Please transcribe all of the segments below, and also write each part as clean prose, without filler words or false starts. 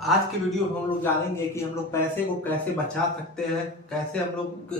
आज के वीडियो में हम लोग जानेंगे कि हम लोग पैसे को कैसे बचा सकते हैं, कैसे हम लोग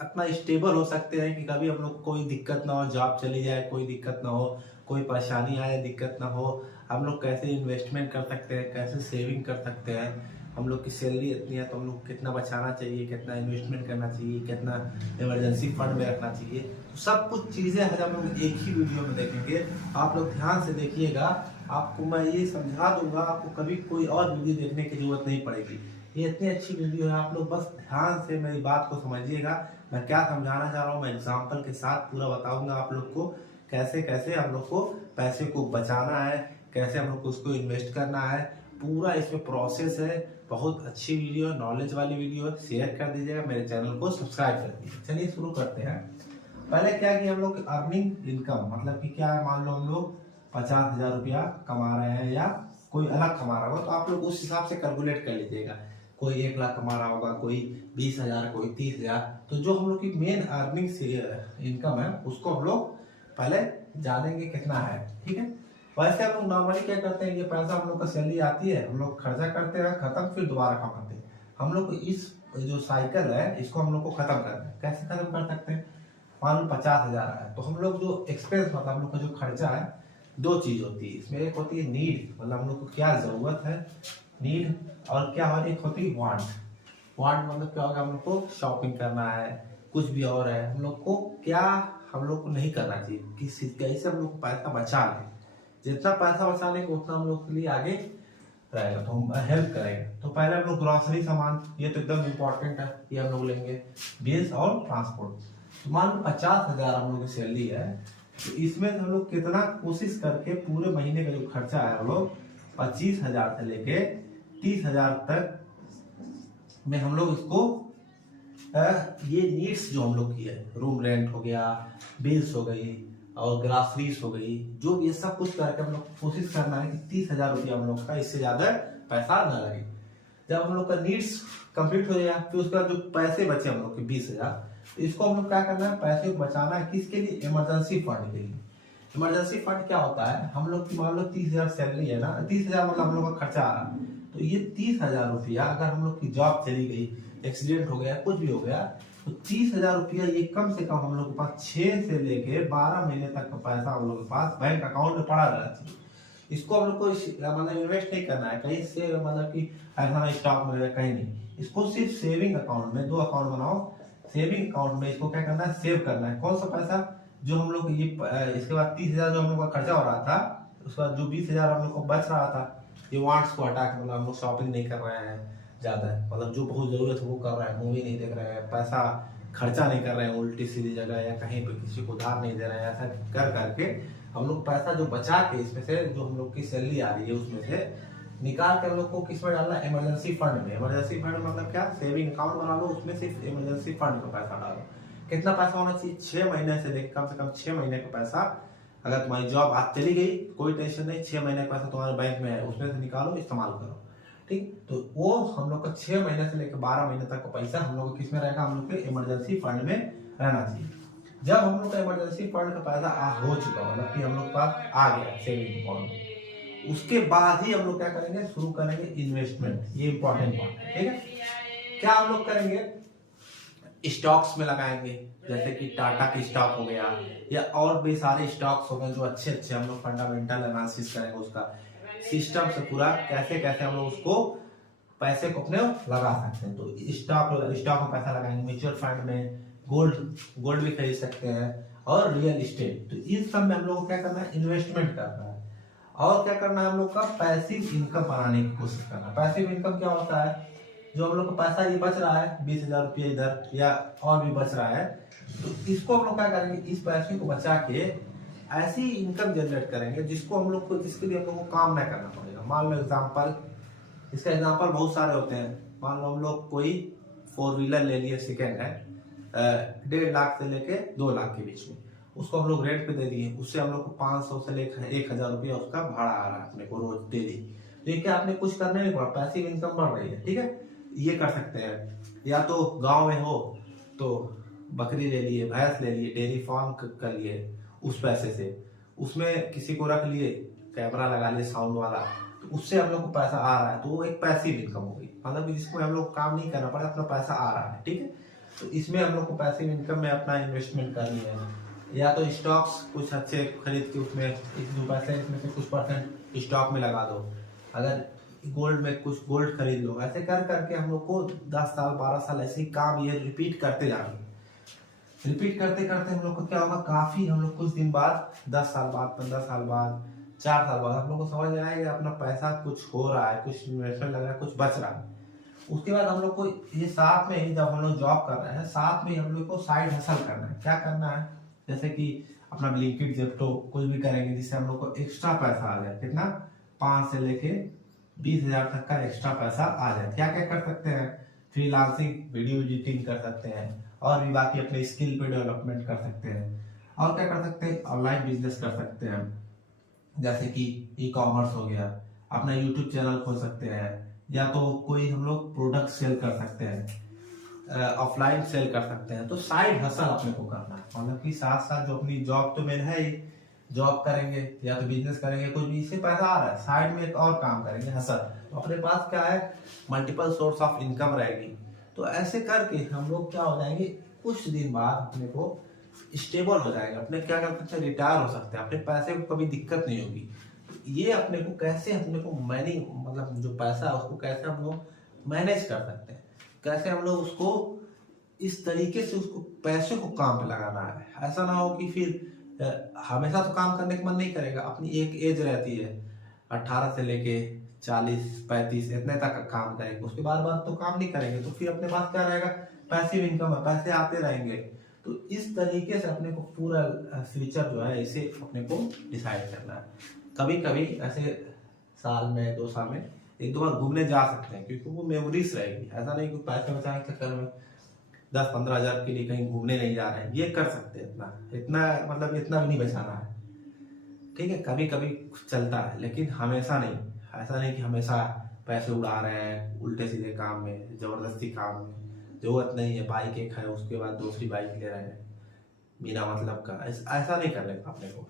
अपना स्टेबल हो सकते हैं कि कभी हम लोग कोई दिक्कत ना हो, जॉब चली जाए कोई दिक्कत ना हो, कोई परेशानी आए दिक्कत ना हो। हम लोग कैसे इन्वेस्टमेंट कर सकते हैं, कैसे सेविंग कर सकते हैं। हम लोग की सैलरी इतनी है तो हम लोग कितना बचाना चाहिए, कितना इन्वेस्टमेंट करना चाहिए, कितना इमरजेंसी फंड में रखना चाहिए। तो सब कुछ चीज़ें आज हम लोग एक ही वीडियो में देखेंगे। आप लोग ध्यान से देखिएगा, आपको मैं ये समझा दूंगा, आपको कभी कोई और वीडियो देखने की जरूरत नहीं पड़ेगी। ये इतनी अच्छी वीडियो है, आप लोग बस ध्यान से मेरी बात को समझिएगा। मैं क्या समझाना चाह रहा हूँ, मैं एग्जाम्पल के साथ पूरा बताऊंगा आप लोग को कैसे कैसे हम लोग को पैसे को बचाना है, कैसे हम लोग को उसको इन्वेस्ट करना है। पूरा इसमें प्रोसेस है। बहुत अच्छी वीडियो है, नॉलेज वाली वीडियो है। शेयर कर दीजिएगा, मेरे चैनल को सब्सक्राइब कर दीजिए। चलिए शुरू करते हैं। पहले क्या कि हम लोग अर्निंग इनकम मतलब कि क्या है, मान लो हम लोग 50,000 रुपया कमा रहे हैं या कोई अलग कमा रहा होगा, तो आप लोग उस हिसाब से कैलकुलेट कर लीजिएगा। कोई 1 लाख कमा रहा होगा, कोई 20,000, कोई 30,000। तो जो हम लोग की मेन अर्निंग इनकम है उसको हम लोग पहले जानेंगे कितना है। ठीक है, वैसे हम लोग नॉर्मली क्या करते हैं, ये पैसा हम लोग का सैलरी आती है, हम लोग खर्चा करते हैं, खत्म, फिर दोबारा कमाते हैं। हम लोग को इस जो साइकिल है इसको हम लोग को खत्म करना है। कैसे खत्म कर सकते हैं, मान लो 50,000 है तो हम लोग जो एक्सपेंस मतलब हम लोग का जो खर्चा है, दो चीज होती है इसमें। एक होती है नीड, मतलब हम लोग को क्या जरूरत है, नीड। और क्या हो, एक होती है वांट। वांट मतलब क्या होगा, हम लोग को शॉपिंग करना है, कुछ भी और है। हम लोग को क्या, हम लोग को नहीं करना चाहिए, किसी कैसे हम लोग पैसा बचा लें। जितना पैसा बचा लेंगे उतना हम लोग के लिए आगे रहेगा, तो हम हेल्प करेंगे। तो पहले हम लोग ग्रोसरी सामान, ये तो एकदम इम्पोर्टेंट है, ये हम लोग लेंगे। बिल्स और ट्रांसपोर्ट। तो मान लो 50,000 हम लोग की सैलरी है, तो इसमें हम लोग कितना कोशिश करके पूरे महीने का जो खर्चा है हम लोग 25,000 से लेके 30,000 तक में हम लोग इसको ये नीड्स जो हम लोग की है, रूम रेंट हो गया, बिल्स हो गई और ग्रासरीज हो गई, जो ये सब कुछ करके हम लोग कोशिश करना है कि 30,000 रुपया हम लोग का, इससे ज्यादा पैसा न लगे। जब हम लोग का नीड्स कंप्लीट हो जाएगा, फिर उसके बाद जो पैसे बचे हम लोग के 20,000, तो इसको हम लोग क्या करना है, पैसे को बचाना है। किसके लिए, इमरजेंसी फंड के लिए। इमरजेंसी फंड क्या होता है, हम लोग की मान लो 30,000 सैलरी है ना, 30,000 मतलब हम लोग का खर्चा आ रहा है, तो ये 30,000 रुपया अगर हम लोग की जॉब चली गई, एक्सीडेंट हो गया, कुछ भी हो गया, तो 30,000 रुपया ये कम से कम हम लोग के पास 6 से लेके 12 महीने तक का पैसा हम लोग के पास बैंक अकाउंट में पड़ा रहना चाहिए। इसको हम लोग को मतलब इन्वेस्ट नहीं करना है कहीं से, मतलब कि ऐसा स्टॉक में कहीं नहीं। इसको सिर्फ सेविंग अकाउंट में, 2 अकाउंट बनाओ। सेविंग अकाउंट में इसको क्या करना है, सेव करना है। कौन सा पैसा, जो हम लोग ये इसके बाद 30,000 जो हम लोग का खर्चा हो रहा था, उसके बाद जो 20,000 हम लोग को बच रहा था, ये वांट्स को हटा के, मतलब हम लोग शॉपिंग नहीं कर रहे हैं ज्यादा, मतलब जो बहुत जरूरत है वो कर रहे हैं, मूवी नहीं देख रहे हैं, पैसा खर्चा नहीं कर रहे हैं उल्टी सीधी जगह या कहीं पे किसी को उधार नहीं दे रहे हैं। ऐसा कर करके हम लोग पैसा जो बचा के, इसमें से जो हम लोग की सैलरी आ रही है उसमें से निकाल के हम लोग को किस में डालना है, इमरजेंसी फंड में। इमरजेंसी फंड मतलब क्या, सेविंग अकाउंट बना लो, उसमें सिर्फ इमरजेंसी फंड का पैसा डालो। कितना पैसा होना चाहिए, 6 महीने से लेकर कम से कम 6 महीने का पैसा। अगर तुम्हारी जॉब आज चली गई, कोई टेंशन नहीं, 6 महीने का पैसा तुम्हारे बैंक में है, उसमें से निकालो, इस्तेमाल करो। ठीक, तो वो हम लोग का 6 महीने से लेकर 12 महीने तक का पैसा हम लोग किस में रहेगा, हम लोग के इमरजेंसी फंड में रहना चाहिए। जब हम लोग का इमरजेंसी फंड का पैसा हो चुका, मतलब कि हम लोग के पास आ गया सेविंग अकाउंट में, उसके बाद ही हम लोग क्या करेंगे, शुरू करेंगे इन्वेस्टमेंट। ये इंपॉर्टेंट पॉइंट है। ठीक है, क्या हम लोग करेंगे, स्टॉक्स में लगाएंगे, जैसे कि टाटा की स्टॉक हो गया या और भी सारे स्टॉक्स हो गए जो अच्छे अच्छे, हम लोग फंडामेंटल एनालिसिस करेंगे उसका सिस्टम से पूरा, कैसे कैसे हम लोग उसको पैसे को अपने लगा सकते हैं। तो स्टॉक में पैसा लगाएंगे, म्यूचुअल फंड में, गोल्ड भी खरीद सकते हैं, और रियल एस्टेट। तो इस सब में हम लोग को क्या करना है, इन्वेस्टमेंट करना है। और क्या करना है, हम लोग का पैसिव इनकम बनाने की कोशिश करना है। पैसिव इनकम क्या होता है, जो हम लोग का पैसा ये बच रहा है, 20,000 रुपया इधर या और भी बच रहा है, तो इसको हम लोग क्या करेंगे, इस पैसे को बचा के ऐसी इनकम जनरेट करेंगे जिसको हम लोग को, जिसके लिए हम लोग को काम नहीं करना पड़ेगा। मान लो एग्जाम्पल, इसका एग्जाम्पल बहुत सारे होते हैं। मान लो हम लोग कोई 4 व्हीलर ले लिए सेकेंड है, 1.5 लाख से लेके 2 लाख के बीच में, उसको हम लोग रेंट पे दे दिए, उससे हम लोग को 500 से लेकर 1,000 रुपया उसका भाड़ा आ रहा है, अपने को रोज दे दी। तो ये क्या, आपने कुछ करने नहीं पड़ा, पैसिव इनकम बढ़ रही है। ठीक है, ये कर सकते हैं। या तो गांव में हो तो बकरी ले लिए, भैंस ले लिए, डेयरी फार्म कर लिए, उस पैसे से उसमें किसी को रख लिए, कैमरा लगा लिए साउंड वाला, तो उससे हम लोग को पैसा आ रहा है, तो वो एक पैसिव इनकम हो गई, मतलब कि जिसमें हम लोग काम नहीं करना पड़ा, अपना पैसा आ रहा है। ठीक है, तो इसमें हम लोग को पैसिव इनकम में अपना इन्वेस्टमेंट करनी है, या तो स्टॉक्स कुछ अच्छे खरीद के उसमें इस 2 पैसे इसमें से कुछ परसेंट स्टॉक में लगा दो, अगर गोल्ड में कुछ गोल्ड खरीद लो। ऐसे कर करके हम लोग को 10 साल 12 साल ऐसे ही काम ये रिपीट करते जाएंगे। रिपीट करते करते हम लोग को क्या होगा, काफी हम लोग कुछ दिन बाद, 10 साल बाद, 15 साल बाद, 4 साल बाद हम लोग को समझ में आएगा अपना पैसा कुछ हो रहा है, कुछ इन्वेस्टमेंट लग रहा है, कुछ बच रहा है। उसके बाद हम लोग को ये साथ में ही, जब हम लोग जॉब कर रहे हैं, साथ में हम लोग को साइड हसल करना है। क्या करना है, जैसे कि अपना ब्लिंकिट, जेप्टो कुछ भी करेंगे जिससे हम लोग को एक्स्ट्रा पैसा आ जाए। कितना, 5 से लेके 20,000 तक का एक्स्ट्रा पैसा आ जाए। क्या क्या कर सकते हैं, फ्रीलांसिंग, वीडियो एडिटिंग कर सकते हैं, और भी बाकी अपने स्किल पे डेवलपमेंट कर सकते हैं। और क्या कर सकते हैं, ऑनलाइन बिजनेस कर सकते हैं, जैसे कि ई कॉमर्स हो गया, अपना यूट्यूब चैनल खोल सकते हैं, या तो कोई हम लोग प्रोडक्ट सेल कर सकते हैं, ऑफलाइन सेल कर सकते हैं। तो साइड हसल अपने को करना है, मतलब कि साथ साथ जो अपनी जॉब तो मेन है ही, जॉब करेंगे या तो बिजनेस करेंगे, कुछ भी इससे पैसा आ रहा है, साइड में एक और काम करेंगे हसल, तो अपने पास क्या है, मल्टीपल सोर्स ऑफ इनकम रहेगी। तो ऐसे करके हम लोग क्या हो जाएंगे, कुछ दिन बाद अपने को स्टेबल हो जाएगा, अपने क्या कर सकते हैं, रिटायर हो सकते हैं, अपने पैसे को कभी दिक्कत नहीं होगी। ये अपने को कैसे, अपने को मैनेज, मतलब जो पैसा है उसको कैसे हम लोग मैनेज कर सकते हैं, कैसे हम लोग उसको इस तरीके से उसको पैसे को काम पे लगाना है। ऐसा ना हो कि फिर हमेशा तो काम करने का मन नहीं करेगा, अपनी एक एज रहती है, 18 से लेके 40 35 इतने तक का काम करेंगे, उसके बाद तो काम नहीं करेंगे, तो फिर अपने पास क्या रहेगा, पैसिव इनकम है, पैसे आते रहेंगे। तो इस तरीके से अपने को पूरा फ्यूचर जो है इसे अपने को डिसाइड करना है। कभी कभी ऐसे साल में 2 साल में 1-2 बार घूमने जा सकते हैं, क्योंकि वो मेमोरीज रहेगी। ऐसा नहीं कि पैसे बचाने के चक्कर में 10-15 हजार के लिए कहीं घूमने नहीं जा रहे हैं, ये कर सकते हैं, इतना इतना मतलब इतना भी नहीं बचाना है। ठीक है, कभी कभी चलता है, लेकिन हमेशा नहीं। ऐसा नहीं कि हमेशा पैसे उड़ा रहे हैं उल्टे सीधे काम में, जबरदस्ती काम में, जरूरत नहीं है, बाइक एक है उसके बाद दूसरी बाइक ले रहे हैं बिना मतलब का, ऐसा नहीं करने का अपने को।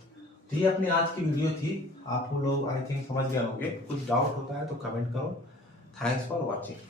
तो ये अपनी आज की वीडियो थी, आप लोग आई थिंक समझ गए होंगे। कुछ डाउट होता है तो कमेंट करो। Thanks for watching.